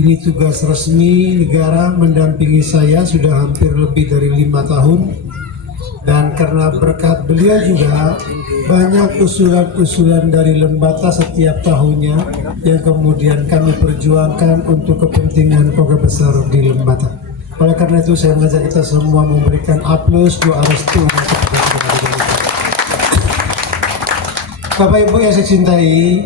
Ini tugas resmi negara mendampingi saya sudah hampir lebih dari 5 tahun. Dan karena berkat beliau juga banyak usulan-usulan dari Lembata setiap tahunnya yang kemudian kami perjuangkan untuk kepentingan keluarga besar di Lembata. Oleh karena itu saya mengajak kita semua memberikan aplaus, doa restu Bapak Ibu yang saya cintai.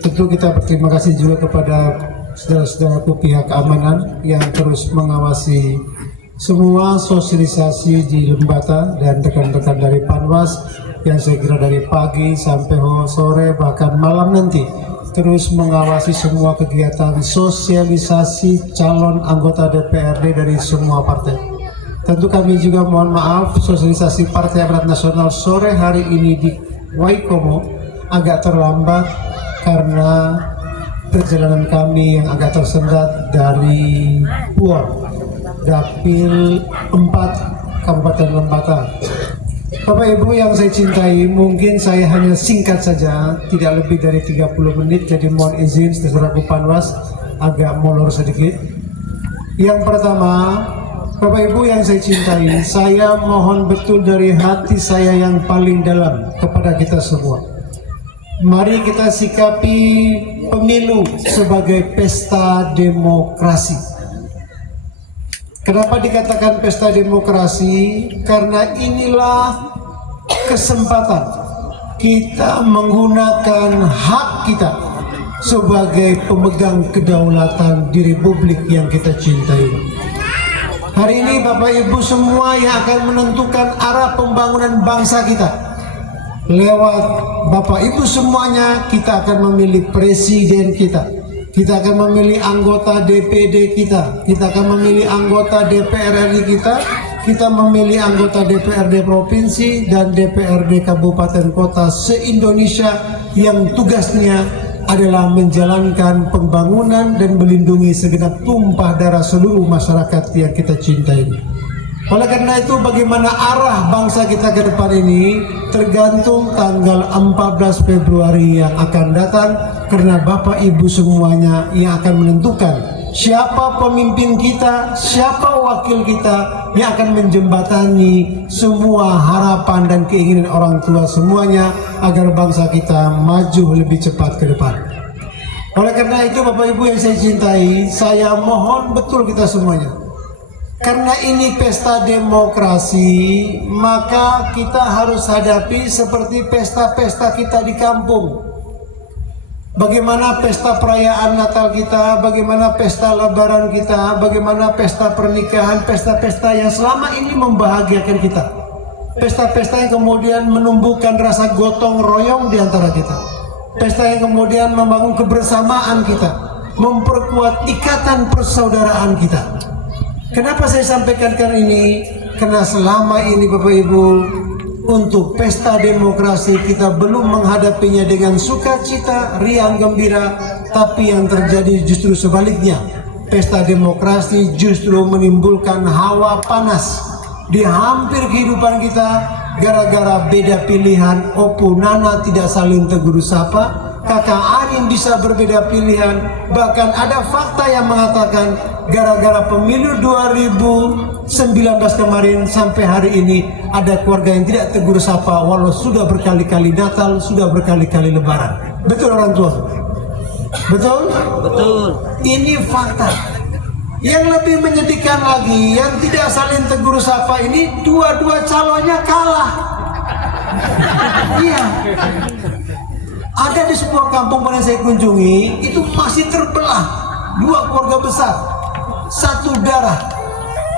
Tentu kita berterima kasih juga kepada saudara-saudaraku pihak keamanan yang terus mengawasi semua sosialisasi di Lembata dan rekan-rekan dari Panwas yang saya kira dari pagi sampai sore bahkan malam nanti terus mengawasi semua kegiatan sosialisasi calon anggota DPRD dari semua partai. Tentu kami juga mohon maaf sosialisasi Partai Amanat Nasional sore hari ini di Waikomo agak terlambat karena perjalanan kami yang agak tersendat dari Puor, Dapil 4 Kabupaten Lembata. Bapak Ibu yang saya cintai, mungkin saya hanya singkat saja, tidak lebih dari 30 menit, jadi mohon izin saudaraku Panwas agak molor sedikit. Yang pertama, Bapak Ibu yang saya cintai, saya mohon betul dari hati saya yang paling dalam kepada kita semua. Mari kita sikapi pemilu sebagai pesta demokrasi. Kenapa dikatakan pesta demokrasi? Karena inilah kesempatan kita menggunakan hak kita sebagai pemegang kedaulatan di republik yang kita cintai. Hari ini Bapak Ibu semua yang akan menentukan arah pembangunan bangsa kita. Lewat Bapak Ibu semuanya kita akan memilih presiden kita akan memilih anggota DPD kita akan memilih anggota DPR RI kita memilih anggota DPRD provinsi dan DPRD kabupaten kota se-Indonesia yang tugasnya adalah menjalankan pembangunan dan melindungi segenap tumpah darah seluruh masyarakat yang kita cintai. Oleh karena itu bagaimana arah bangsa kita ke depan ini tergantung tanggal 14 Februari yang akan datang, karena Bapak Ibu semuanya yang akan menentukan siapa pemimpin kita, siapa wakil kita yang akan menjembatani semua harapan dan keinginan orang tua semuanya agar bangsa kita maju lebih cepat ke depan. Oleh karena itu Bapak Ibu yang saya cintai, saya mohon betul kita semuanya, karena ini pesta demokrasi, maka kita harus hadapi seperti pesta-pesta kita di kampung. Bagaimana pesta perayaan Natal kita, bagaimana pesta Lebaran kita, bagaimana pesta pernikahan, pesta-pesta yang selama ini membahagiakan kita. Pesta-pesta yang kemudian menumbuhkan rasa gotong royong di antara kita. Pesta yang kemudian membangun kebersamaan kita, memperkuat ikatan persaudaraan kita. Kenapa saya sampaikan ini? Karena selama ini Bapak Ibu, untuk pesta demokrasi kita belum menghadapinya dengan sukacita, riang gembira, tapi yang terjadi justru sebaliknya. Pesta demokrasi justru menimbulkan hawa panas di hampir kehidupan kita gara-gara beda pilihan, opu nana tidak saling tegur sapa, kakak Arin bisa berbeda pilihan, bahkan ada fakta yang mengatakan gara-gara pemilu 2019 kemarin sampai hari ini ada keluarga yang tidak tegur sapa walau sudah berkali-kali Natal, sudah berkali-kali Lebaran. Betul orang tua? Betul? Betul. Ini fakta. Yang lebih menyedihkan lagi, yang tidak saling tegur sapa ini dua-dua calonnya kalah. Iya. Ada di sebuah kampung yang saya kunjungi, itu masih terbelah dua keluarga besar, satu darah.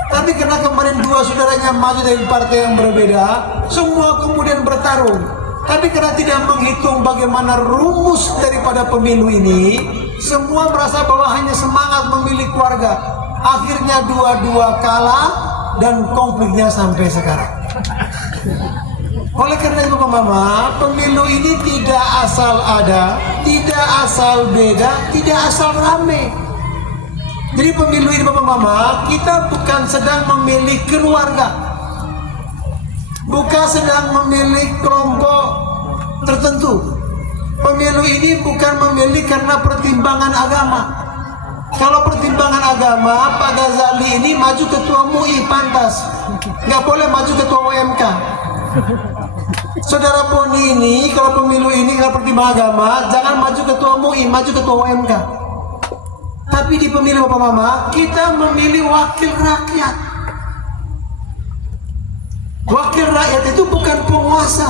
Tapi karena kemarin dua saudaranya maju dari partai yang berbeda, semua kemudian bertarung. Tapi karena tidak menghitung bagaimana rumus daripada pemilu ini, semua merasa bahwa hanya semangat memilih keluarga. Akhirnya dua-dua kalah dan konfliknya sampai sekarang. Oleh karena itu Mama, pemilu ini tidak asal ada, tidak asal beda, tidak asal rame. Jadi pemilu ini Bapak Mama, kita bukan sedang memilih keluarga, bukan sedang memilih kelompok tertentu. Pemilu ini bukan memilih karena pertimbangan agama, Kalau pertimbangan agama, Pak Ghazali ini maju ketua MUI pantas, nggak boleh maju ketua UMK. Saudara Boni ini kalau pemilu ini kalau pertimbangan agama, jangan maju ketua MUI, maju ketua UMK. Tapi di pemilu Bapak Mama, kita memilih wakil rakyat. Wakil rakyat itu bukan penguasa.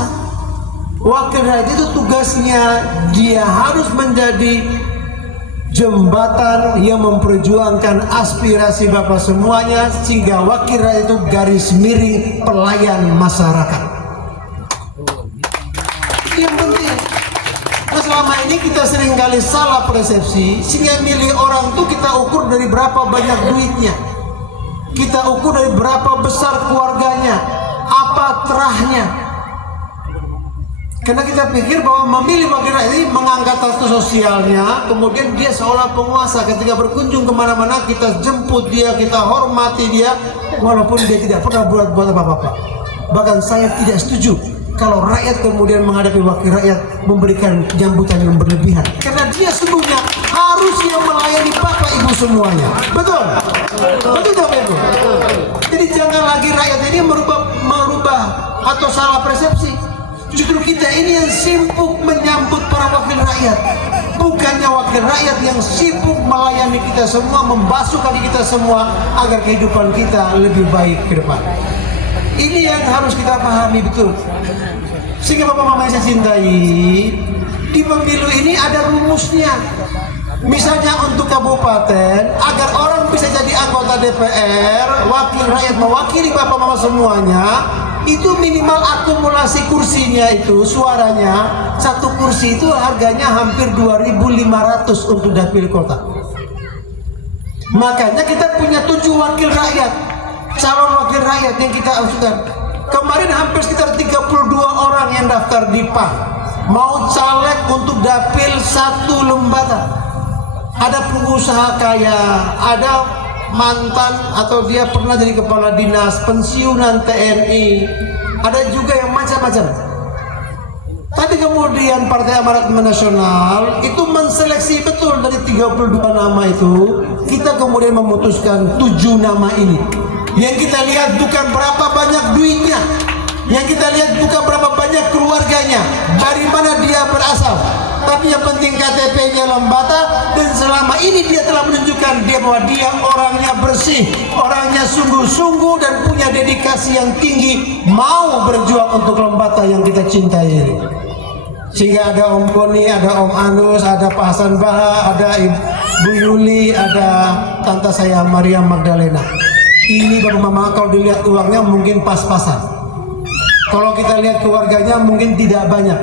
Wakil rakyat itu tugasnya dia harus menjadi jembatan yang memperjuangkan aspirasi Bapak semuanya, sehingga wakil rakyat itu garis miring pelayan masyarakat. Yang penting. Nah, selama ini kita seringkali salah persepsi, sehingga milih orang itu kita ukur dari berapa banyak duitnya, kita ukur dari berapa besar keluarganya, apa terahnya. Karena kita pikir bahwa memilih wakil rakyat ini mengangkat status sosialnya, kemudian dia seolah penguasa. Ketika berkunjung kemana-mana kita jemput dia, kita hormati dia, walaupun dia tidak pernah buat apa-apa. Bahkan saya tidak setuju kalau rakyat kemudian menghadapi wakil rakyat memberikan nyambutan yang berlebihan, karena dia sesungguhnya harus yang melayani Bapak Ibu semuanya. Betul? Betul Bapak Ibu? Jadi jangan lagi rakyat ini merubah atau salah persepsi. Justru kita ini yang sibuk menyambut para wakil rakyat, bukannya wakil rakyat yang sibuk melayani kita semua, membasuh kaki kita semua agar kehidupan kita lebih baik ke depan. Ini yang harus kita pahami betul. Sehingga Bapak Mama yang saya cintai, di pemilu ini ada rumusnya. Misalnya untuk kabupaten, agar orang bisa jadi anggota DPR, wakil rakyat mewakili Bapak Mama semuanya, itu minimal akumulasi kursinya itu, suaranya, satu kursi itu harganya hampir 2.500 untuk dapil kota. Makanya kita punya 7 wakil rakyat, calon wakil rakyat yang kita ajukan. Kemarin hampir sekitar 32 orang yang daftar di PAN, mau caleg untuk dapil 1 lembata. Ada pengusaha kaya, ada mantan atau dia pernah jadi kepala dinas, pensiunan TNI, ada juga yang macam-macam. Tapi kemudian Partai Amanat Nasional itu menseleksi betul dari 32 nama itu, kita kemudian memutuskan 7 nama ini. Yang kita lihat bukan berapa banyak duitnya, yang kita lihat bukan berapa banyak keluarganya, dari mana dia berasal, tapi yang penting KTP-nya lembata, dan selama ini dia telah menunjukkan dia bahwa dia orangnya bersih, orangnya sungguh-sungguh dan punya dedikasi yang tinggi, mau berjuang untuk lembata yang kita cintai ini. Sehingga ada Om Boni, ada Om Anus, ada Pak Hasan Baha, ada Ibu Yuli, ada Tante saya Maria Magdalena. Ini Bapak Mama kalau dilihat uangnya mungkin pas-pasan, kalau kita lihat keluarganya mungkin tidak banyak.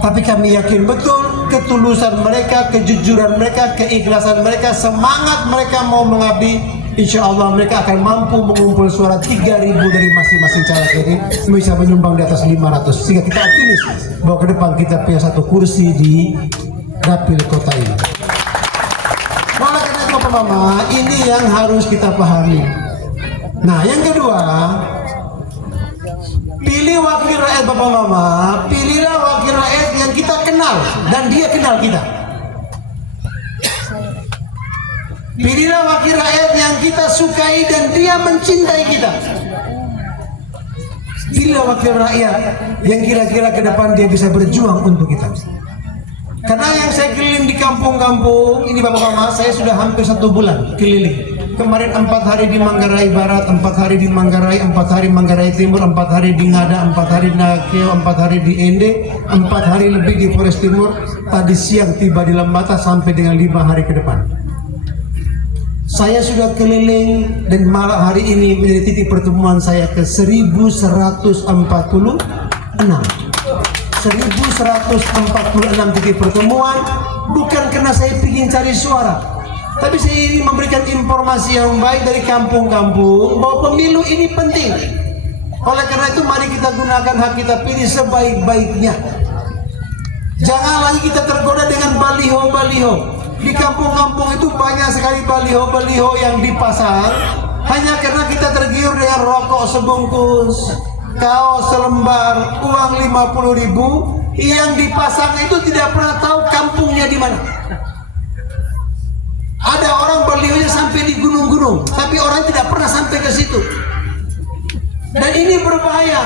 Tapi kami yakin betul ketulusan mereka, kejujuran mereka, keikhlasan mereka, semangat mereka mau mengabdi. Insya Allah mereka akan mampu mengumpul suara 3.000 dari masing-masing caleg ini, bisa menyumbang di atas 500. Sehingga kita optimis bahwa ke depan kita punya 1 kursi di dapil kota ini. Oleh karena itu Bapak Mama, ini yang harus kita pahami. Nah yang kedua, pilih wakil rakyat Bapak Mama, pilihlah wakil rakyat yang kita kenal dan dia kenal kita. Pilihlah wakil rakyat yang kita sukai dan dia mencintai kita. Pilihlah wakil rakyat yang kira-kira ke depan dia bisa berjuang untuk kita. Karena yang saya keliling di kampung-kampung ini Bapak Mama, saya sudah hampir 1 bulan keliling. Kemarin 4 hari di Manggarai Barat, 4 hari di Manggarai, 4 hari Manggarai Timur, 4 hari di Ngada, 4 hari di Nakeo, 4 hari di Ende, 4 hari lebih di Flores Timur. Tadi siang tiba di Lembata sampai dengan 5 hari ke depan. Saya sudah keliling dan malam hari ini menjadi titik pertemuan saya ke 1146. 1146 titik pertemuan, bukan karena saya ingin cari suara, tapi saya ingin memberikan informasi yang baik dari kampung-kampung bahwa pemilu ini penting. Oleh karena itu mari kita gunakan hak kita pilih sebaik-baiknya. Jangan lagi kita tergoda dengan baliho-baliho. Di kampung-kampung itu banyak sekali baliho-baliho yang dipasang hanya karena kita tergiur dengan rokok sebungkus, kaos selembar, uang 50.000. Yang dipasang itu tidak pernah tahu kampungnya di mana. Ada orang gunung, tapi orang tidak pernah sampai ke situ. Dan ini berbahaya.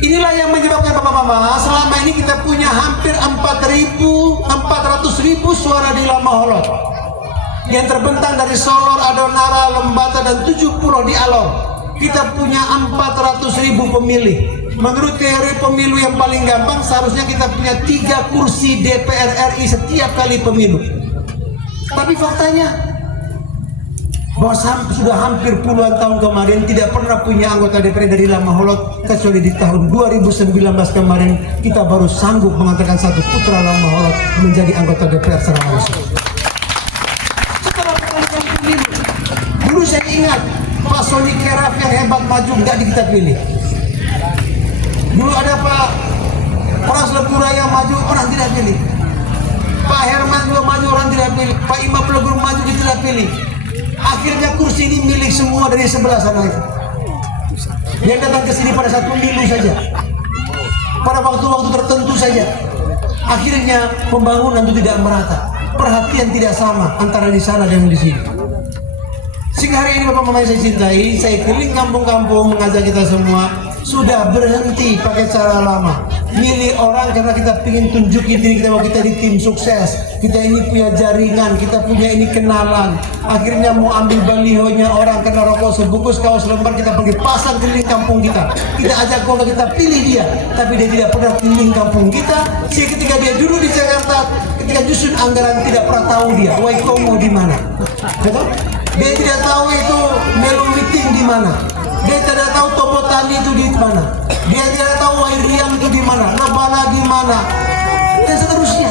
Inilah yang menyebabkan Bapak-Bapak, selama ini kita punya hampir 400.000 suara di Lamaholot yang terbentang dari Solor, Adonara, Lembata, dan 7 pulau di Alor. Kita punya 400.000 pemilih. Menurut teori pemilu yang paling gampang, seharusnya kita punya 3 kursi DPR RI setiap kali pemilu. Tapi faktanya bahwa sudah hampir puluhan tahun kemarin tidak pernah punya anggota DPR dari Lamaholot, kecuali di tahun 2019 kemarin kita baru sanggup mengatakan satu putra Lamaholot menjadi anggota DPR secara langsung. Setelah peralihan pemilu, dulu saya ingat Pak Soni Keraf yang hebat maju nggak kita pilih. Dulu ada Pak Pras Lepura yang maju, orang tidak pilih. Pak Herman juga maju, orang tidak pilih. Pak Imam Legur maju, kita tidak pilih. Akhirnya kursi ini milik semua dari sebelah sana itu. Yang datang ke sini pada saat pemilu saja, pada waktu-waktu tertentu saja. Akhirnya pembangunan itu tidak merata, perhatian tidak sama antara di sana dan di sini. Sehingga hari ini Bapak-Bapak saya cintai, saya keliling kampung-kampung mengajak kita semua sudah berhenti pakai cara lama, milih orang karena kita ingin tunjukin diri kita bahwa kita di tim sukses, kita ini punya jaringan, kita punya ini kenalan. Akhirnya mau ambil balihonya orang kena rokok sebungkus, kaos lembar, kita pergi pasang keliling kampung kita. Kita ajak kalau kita pilih dia, tapi dia tidak pernah keliling kampung kita. Sehingga ketika dia duduk di Jakarta, ketika nyusun anggaran tidak pernah tahu dia Waikomo di mana, betul? Dia tidak tahu itu Melu Meeting di mana. Dia tidak tahu Topo Tani itu di mana. Dia tidak tahu Wairiam itu di mana, Lebana di mana, dan seterusnya.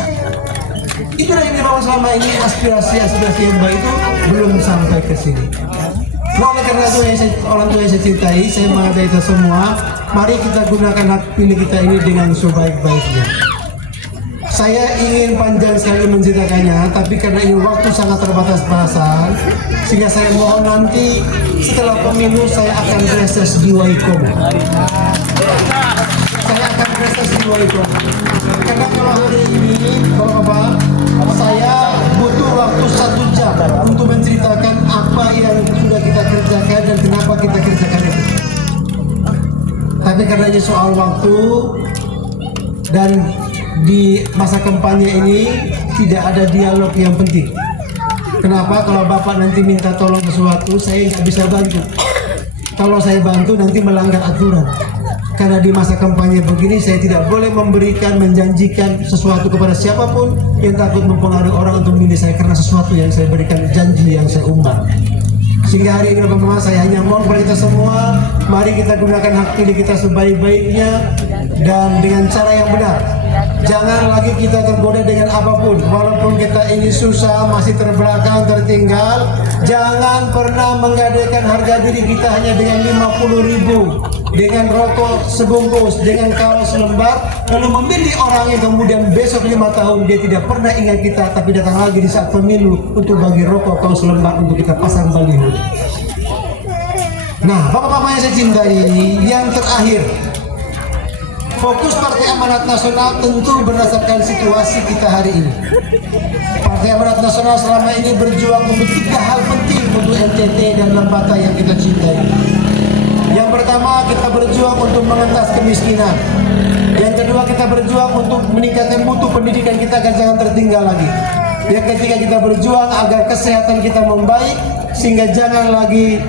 Itulah yang dibawa selama ini, aspirasi-aspirasi yang baik itu belum sampai ke sini. Nah, oleh karena itu orang tua yang saya cintai, saya mengajak kita semua, mari kita gunakan hak pilih kita ini dengan sebaik-baiknya. Saya ingin panjang sekali menceritakannya, tapi karena ini waktu sangat terbatas bahasan, sehingga saya mohon nanti setelah pemilu saya akan reses di Waikomo. Saya akan reses di Waikomo. Karena kalau hari ini, Bapak-Bapak, saya butuh waktu 1 jam untuk menceritakan apa yang sudah kita kerjakan dan kenapa kita kerjakan itu. Tapi karena ini soal waktu dan di masa kampanye ini tidak ada dialog yang penting. Kenapa? Kalau Bapak nanti minta tolong sesuatu, saya nggak bisa bantu. Kalau saya bantu nanti melanggar aturan. Karena di masa kampanye begini saya tidak boleh memberikan, menjanjikan sesuatu kepada siapapun yang takut mempengaruhi orang untuk memilih saya karena sesuatu yang saya berikan, janji yang saya umbar. Sehingga hari ini Bapak-Bapak, saya hanya mohon kepada kita semua, mari kita gunakan hak pilih kita sebaik-baiknya dan dengan cara yang benar. Jangan lagi kita tergoda dengan apapun, walaupun kita ini susah, masih terbelakang, tertinggal. Jangan pernah menggadaikan harga diri kita hanya dengan 50.000, dengan rokok sebungkus, dengan kaos lembar, lalu memilih orang yang kemudian besok 5 tahun dia tidak pernah ingat kita, tapi datang lagi di saat pemilu untuk bagi rokok, kaos lembar untuk kita pasang baliho. Nah, Bapak-Bapak yang saya cintai, yang terakhir, fokus Partai Amanat Nasional tentu berdasarkan situasi kita hari ini. Partai Amanat Nasional selama ini berjuang untuk 3 hal penting untuk NTT dan Lembata yang kita cintai. Yang pertama, kita berjuang untuk mengentas kemiskinan. Yang kedua, kita berjuang untuk meningkatkan mutu pendidikan kita agar jangan tertinggal lagi. Yang ketiga, kita berjuang agar kesehatan kita membaik sehingga jangan lagi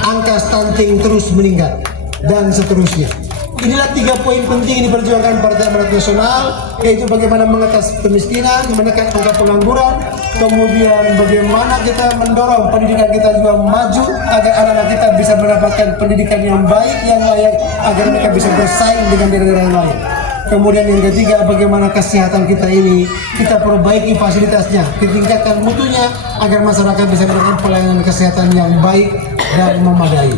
angka stunting terus meningkat dan seterusnya. Inilah 3 poin penting yang diperjuangkan Partai Amanat Nasional, yaitu bagaimana mengatasi kemiskinan, menekan angka pengangguran, kemudian bagaimana kita mendorong pendidikan kita juga maju agar anak-anak kita bisa mendapatkan pendidikan yang baik, yang layak, agar mereka bisa bersaing dengan daerah yang lain. Kemudian yang ketiga, bagaimana kesehatan kita ini kita perbaiki fasilitasnya, ditingkatkan mutunya agar masyarakat bisa mendapatkan pelayanan kesehatan yang baik dan memadai.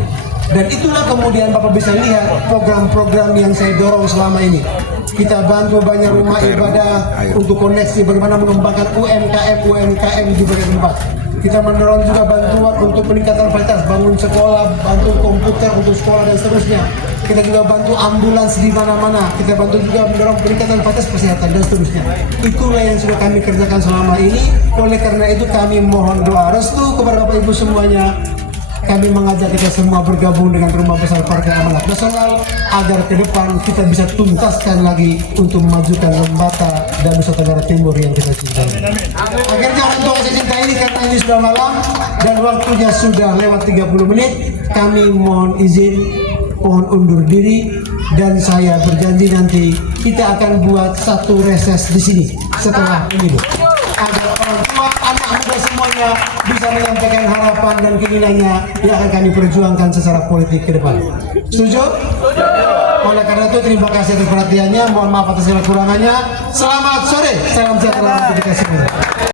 Dan itulah kemudian Bapak bisa lihat program-program yang saya dorong selama ini. Kita bantu banyak rumah ibadah untuk koneksi, bagaimana mengembangkan UMKM di berbagai tempat. Kita mendorong juga bantuan untuk peningkatan fasilitas, bangun sekolah, bantu komputer untuk sekolah dan seterusnya. kita juga bantu ambulans di mana-mana, kita bantu juga mendorong peningkatan fasilitas kesehatan dan seterusnya. Itulah yang sudah kami kerjakan selama ini. Oleh karena itu kami mohon doa restu kepada Bapak Ibu semuanya. Kami mengajak kita semua bergabung dengan Rumah Besar Partai Amanat Nasional agar ke depan kita bisa tuntaskan lagi untuk memajukan Lembata dan Nusa Tenggara Timur yang kita cintai. Akhirnya orang tua saya cinta ini, karena ini sudah malam dan waktunya sudah lewat 30 menit, kami mohon izin, mohon undur diri, dan saya berjanji nanti kita akan buat satu reses di sini setelah pemilu, agar orang tua, anak muda semuanya bisa menyampaikan harapan dan keinginannya yang akan kami perjuangkan secara politik ke depan. Setuju? Oleh karena itu terima kasih atas perhatiannya, mohon maaf atas segala kurangannya. Selamat sore, salam sejahtera untuk kita semua.